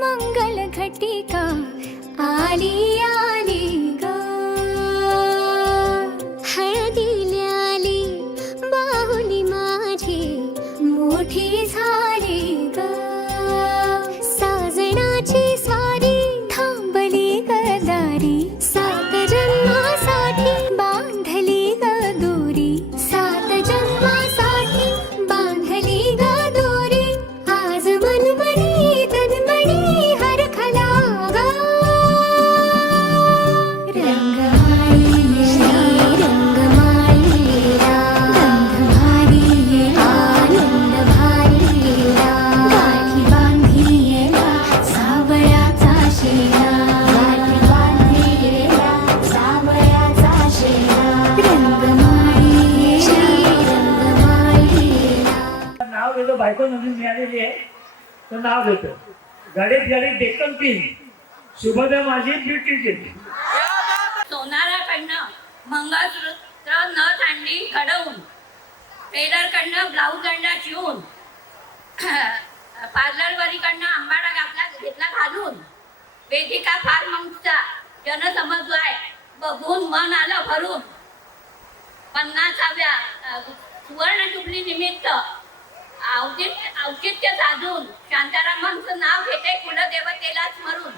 मंगल घटिका आली आली ग हळदीला आली बाहुली माझी मोठी झाली ग साजणाची स्वारी थांबली गदारी सात जन्मासाठी बांधली ग दोरी सात जन्मासाठी बांधली ग दोरी आज मनमणी तन्मणी हरखला ग रंगमाळी रंगमाळीला गंध भारी आनंद भारीला गाठी बांधिला सावळ्याचा शेला गाठी बांधिला सावळ्याचा शेला रंगमाळी रंगमाळीला नाव देतो. बायको नवीन मिळालेली आहे तर नाव देतो. गाडीत गाडीत डेक्कन किंग शुभदा माझी ब्युटी किंग. सोनाराकडनं मंगळसूत्र नथ आणली घडवून टेलरकडनं ब्लाऊज अंडा शिवून पार्लरवरीकडनं आंबाडा घेतला घालून वेदिका फार मंगचा जनसमन्वय बघून मन आलं भरून 50व्या सुवर्ण जुबली निमित्त औचित्य साधून शांतारामांचं नाव घेते कुलदेवतेला स्मरून.